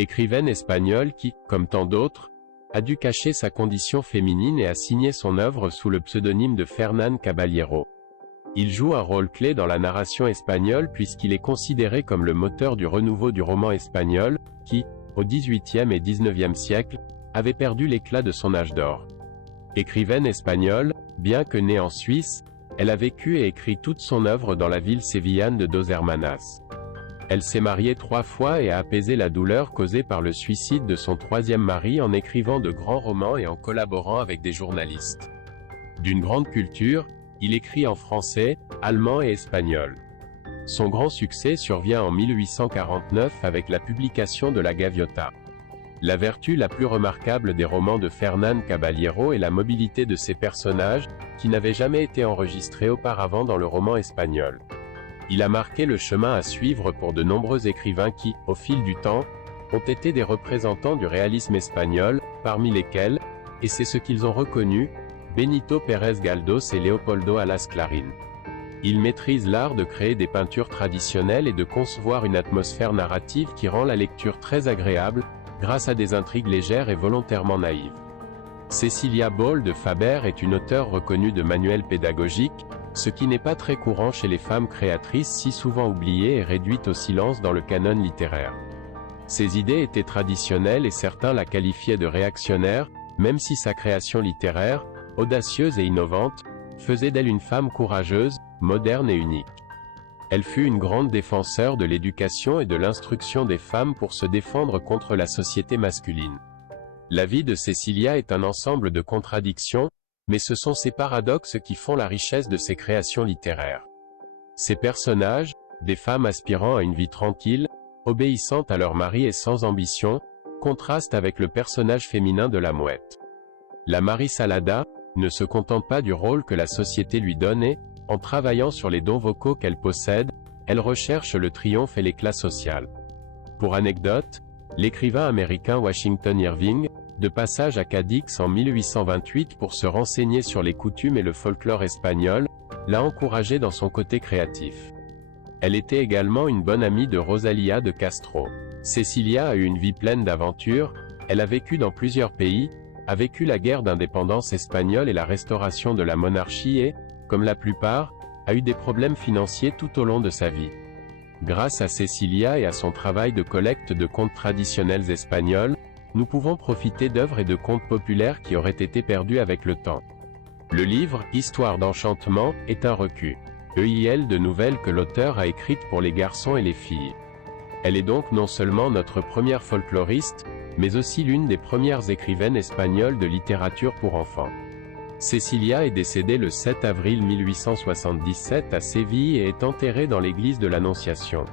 écrivaine espagnole qui, comme tant d'autres, a dû cacher sa condition féminine et a signé son œuvre sous le pseudonyme de Fernán Caballero. Il joue un rôle clé dans la narration espagnole puisqu'il est considéré comme le moteur du renouveau du roman espagnol, qui, au XVIIIe et XIXe siècle, avait perdu l'éclat de son âge d'or. Écrivaine espagnole, bien que née en Suisse, elle a vécu et écrit toute son œuvre dans la ville sévillane de Dos Hermanas. Elle s'est mariée 3 fois et a apaisé la douleur causée par le suicide de son 3e mari en écrivant de grands romans et en collaborant avec des journalistes. D'une grande culture, il écrit en français, allemand et espagnol. Son grand succès survient en 1849 avec la publication de La Gaviota. La vertu la plus remarquable des romans de Fernán Caballero est la mobilité de ses personnages, qui n'avaient jamais été enregistrés auparavant dans le roman espagnol. Il a marqué le chemin à suivre pour de nombreux écrivains qui, au fil du temps, ont été des représentants du réalisme espagnol, parmi lesquels, et c'est ce qu'ils ont reconnu, Benito Pérez Galdós et Leopoldo Alas Clarín. Il maîtrise l'art de créer des peintures traditionnelles et de concevoir une atmosphère narrative qui rend la lecture très agréable, grâce à des intrigues légères et volontairement naïves. Cecilia Ball de Faber est une auteure reconnue de manuels pédagogiques, ce qui n'est pas très courant chez les femmes créatrices si souvent oubliées et réduites au silence dans le canon littéraire. Ses idées étaient traditionnelles et certains la qualifiaient de réactionnaire, même si sa création littéraire, audacieuse et innovante, faisait d'elle une femme courageuse, moderne et unique. Elle fut une grande défenseur de l'éducation et de l'instruction des femmes pour se défendre contre la société masculine. La vie de Cecilia est un ensemble de contradictions, mais ce sont ces paradoxes qui font la richesse de ses créations littéraires. Ses personnages, des femmes aspirant à une vie tranquille, obéissantes à leur mari et sans ambition, contrastent avec le personnage féminin de la mouette. La Marie Salada ne se contente pas du rôle que la société lui donne et, en travaillant sur les dons vocaux qu'elle possède, elle recherche le triomphe et l'éclat social. Pour anecdote, l'écrivain américain Washington Irving, de passage à Cadix en 1828 pour se renseigner sur les coutumes et le folklore espagnol, l'a encouragé dans son côté créatif. Elle était également une bonne amie de Rosalía de Castro. Cecilia a eu une vie pleine d'aventures, elle a vécu dans plusieurs pays, a vécu la guerre d'indépendance espagnole et la restauration de la monarchie et, comme la plupart, a eu des problèmes financiers tout au long de sa vie. Grâce à Cecilia et à son travail de collecte de contes traditionnels espagnols, nous pouvons profiter d'œuvres et de contes populaires qui auraient été perdus avec le temps. Le livre « Histoire d'enchantement » est un recueil de nouvelles que l'auteur a écrites pour les garçons et les filles. Elle est donc non seulement notre première folkloriste, mais aussi l'une des premières écrivaines espagnoles de littérature pour enfants. Cecilia est décédée le 7 avril 1877 à Séville et est enterrée dans l'église de l'Annonciation.